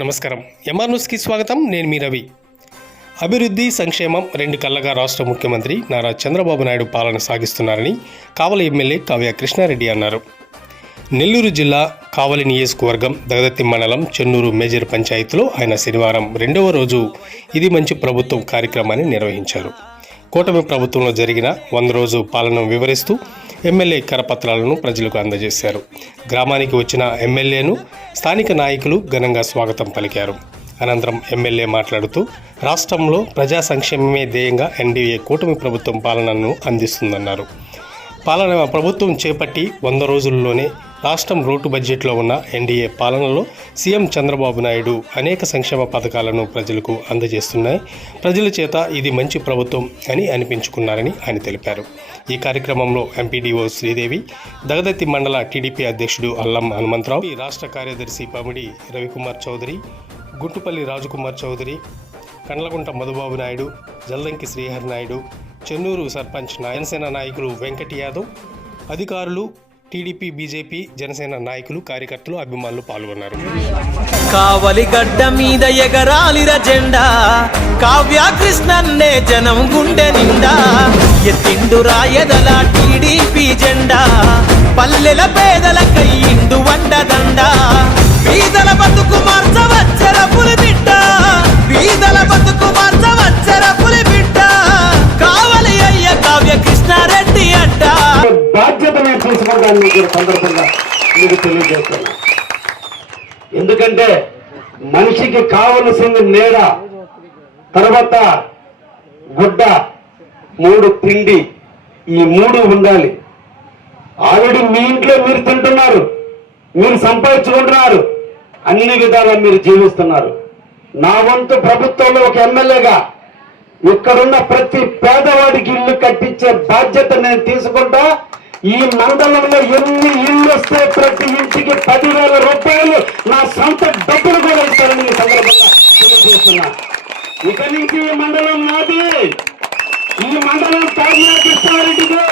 నమస్కారం. ఎంఆర్ న్యూస్కి స్వాగతం. నేను మీ రవి. అభివృద్ధి సంక్షేమం రెండు కళ్ళగా రాష్ట్ర ముఖ్యమంత్రి నారా చంద్రబాబు నాయుడు పాలన సాగిస్తున్నారని కావలి ఎమ్మెల్యే కావ్య కృష్ణారెడ్డి అన్నారు. నెల్లూరు జిల్లా కావలి నియోజకవర్గం దగదత్తి మండలం చెన్నూరు మేజర్ పంచాయతీలో ఆయన శనివారం రెండవ రోజు ఇది మంచి ప్రభుత్వం కార్యక్రమాన్ని నిర్వహించారు. కూటమి ప్రభుత్వంలో జరిగిన 100 రోజు పాలనను వివరిస్తూ ఎమ్మెల్యే కరపత్రాలను ప్రజలకు అందజేశారు. గ్రామానికి వచ్చిన ఎమ్మెల్యేను స్థానిక నాయకులు ఘనంగా స్వాగతం పలికారు. అనంతరం ఎమ్మెల్యే మాట్లాడుతూ రాష్ట్రంలో ప్రజా సంక్షేమమే ధ్యేయంగా ఎన్డీఏ కూటమి ప్రభుత్వం పాలనను అందిస్తుందన్నారు. ప్రభుత్వం చేపట్టి 100 రోజుల్లోనే రాష్ట్రం రోడ్డు బడ్జెట్లో ఉన్న ఎన్డీఏ పాలనలో సీఎం చంద్రబాబు నాయుడు అనేక సంక్షేమ పథకాలను ప్రజలకు అందజేస్తున్నాయి. ప్రజల చేత ఇది మంచి ప్రభుత్వం అని అనిపించుకున్నారని ఆయన తెలిపారు. ఈ కార్యక్రమంలో ఎంపీడీఓ శ్రీదేవి, దగదత్తి మండల టీడీపీ అధ్యక్షుడు అల్లం హనుమంతరావు, రాష్ట్ర కార్యదర్శి పమిడి రవికుమార్ చౌదరి, గుంటుపల్లి రాజకుమార్ చౌదరి, కండ్లగుంట మధుబాబు నాయుడు, జల్దంకి శ్రీహరి నాయుడు, చెన్నూరు సర్పంచ్ జనసేన నాయకులు వెంకట్ యాదవ్, అధికారులు, టీడీపీ, బీజేపీ, జనసేన నాయకులు, కార్యకర్తలు, అభిమానులు పాల్గొన్నారు. కావలి గడ్డ మీద ఎగరాలిర జెండా, కావ్య కృష్ణన్నే జనం గుండె నిండా, ఎత్తిండు రాయదల టీడీపీ జెండా, పల్లెల పేదల కయ్యిండు వండదండ, బీదల బతుకు మార్చవచ్చర పులి బిడ్డ, బీదల బతుకు మార్చవచ్చర పులి బిడ్డ, కావలి అయ్య కావ్య కృష్ణారెడ్డి అడ్డ. బాధ్యత నేను తీసుకోవడానికి సందర్భంగా మీకు తెలియజేస్తాను. ఎందుకంటే మనిషికి కావలసింది నేడ, తర్వాత గుడ్డ, 3 తిండి, ఈ 3 ఉండాలి. ఆల్రెడీ మీ ఇంట్లో మీరు తింటున్నారు, మీరు సంపాదించుకుంటున్నారు, అన్ని విధాలా మీరు జీవిస్తున్నారు. నా వంతు ప్రభుత్వంలో ఒక ఎమ్మెల్యేగా ఇక్కడున్న ప్రతి పేదవాడికి ఇల్లు కట్టించే బాధ్యత నేను తీసుకుంటా. ఈ మండలంలో ఎన్ని ఇల్లు వస్తే ప్రతి ఇంటికి 10,000 రూపాయలు నా సొంత డబ్బులు కూడా ఇస్తారని ఈ సందర్భంగా తెలియజేస్తున్నా. ఇక నుంచి ఈ మండలం నాది, ఈ మండలం కావ్య కృష్ణారెడ్డిది.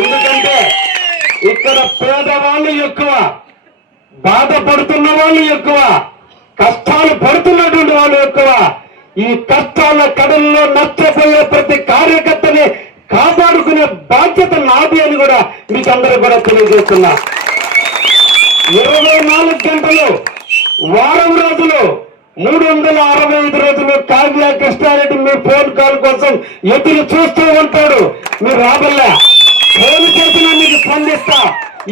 ఎందుకంటే ఇక్కడ పేదవాళ్ళు ఎక్కువ, బాధపడుతున్న వాళ్ళు ఎక్కువ, కష్టాలు పడుతున్నటువంటి వాళ్ళు ఎక్కువ. ఈ కష్టాల కడల్లో నష్టపోయే ప్రతి కార్యకర్తని కాపాడుకునే బాధ్యత నాది అని కూడా మీకు అందరూ కూడా తెలియజేస్తున్నా. 24 గంటలు, వారం రోజులు, 365 రోజులు కావ్య కృష్ణారెడ్డి మీ ఫోన్ కాల్ కోసం ఎదురు చూస్తూ ఉంటాడు. మీరు రాబల్లా ఫోన్ చేసినా మీకు స్పందిస్తా.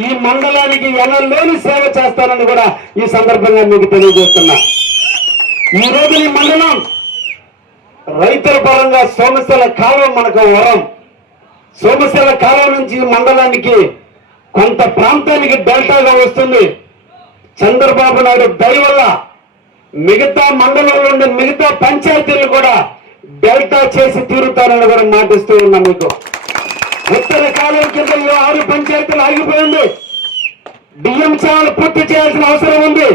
ఈ మండలానికి ఎనలేని సేవ చేస్తానని కూడా ఈ సందర్భంగా మీకు తెలియజేస్తున్నా. ఈ రోజు ఈ మండలం రైతుల పరంగా సోమశిల కాలువ మనకు వరం. సోమశిల కాలువ నుంచి ఈ మండలానికి కొంత ప్రాంతానికి డెల్టాగా వస్తుంది. చంద్రబాబు నాయుడు దయ వల్ల మిగతా మండలంలో ఉండే మిగతా పంచాయతీలు కూడా డెల్టా చేసి తీరుతానని కూడా మాటిస్తూ ఉన్నా. మీకు ఉత్తర కాలువ కింద 6 పంచాయతీలు ఆగిపోయింది. డిఎం ఛానల్ పూర్తి చేయాల్సిన అవసరం ఉంది.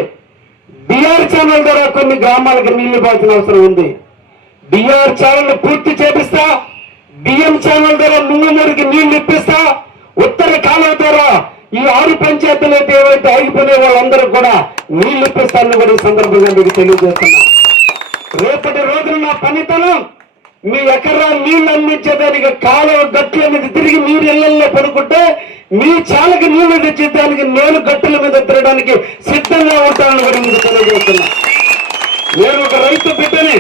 డిఆర్ ఛానల్ ద్వారా కొన్ని గ్రామాలకు నీళ్లు ఇవ్వాల్సిన అవసరం ఉంది. డిఆర్ ఛానల్ పూర్తి చేపిస్తా, డిఎం ఛానల్ ద్వారా ముంగమూరికి నీళ్లు ఇప్పిస్తా. ఉత్తర కాలువ ద్వారా ఈ 6 పంచాయతీలు అయితే ఏవైతే ఆగిపోయిన వాళ్ళందరూ కూడా నీళ్లు ఇప్పిస్తానని కూడా ఈ సందర్భంగా మీకు తెలియజేస్తున్నా. రేపటి రోజున నా పనితనం మీ ఎకరా నీళ్లు అందించేదానికి కాలువ గట్ల మీద తిరిగి మీరు ఇళ్లలో పడుకుంటే మీ చాలకి నీళ్లు తెచ్చేదానికి నేను గట్టుల మీద తిరగడానికి సిద్ధంగా ఉంటానని కూడా మీకు తెలియజేస్తున్నా. నేను ఒక రైతు బిడ్డని,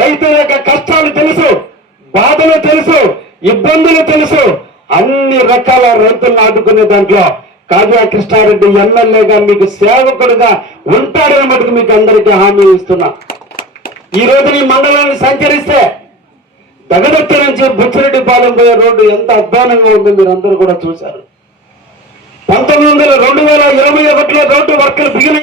రైతుల యొక్క కష్టాలు తెలుసు, బాధలు తెలుసు, ఇబ్బందులు తెలుసు. అన్ని రకాల రైతులను ఆదుకునే దాంట్లో కావ్య కృష్ణారెడ్డి ఎమ్మెల్యేగా మీకు సేవకుడుగా ఉంటాడని మటుకు మీకు అందరికీ హామీ ఇస్తున్నా. ఈ రోజు ఈ మండలాన్ని సంచరిస్తే దగదత్తి నుంచి బుచ్చిరెడ్డిపాలెం పోయే రోడ్డు ఎంత అధ్వానంగా ఉందో మీరు అందరూ కూడా చూశారు. 2021లో రోడ్డు వర్కులు బిగిన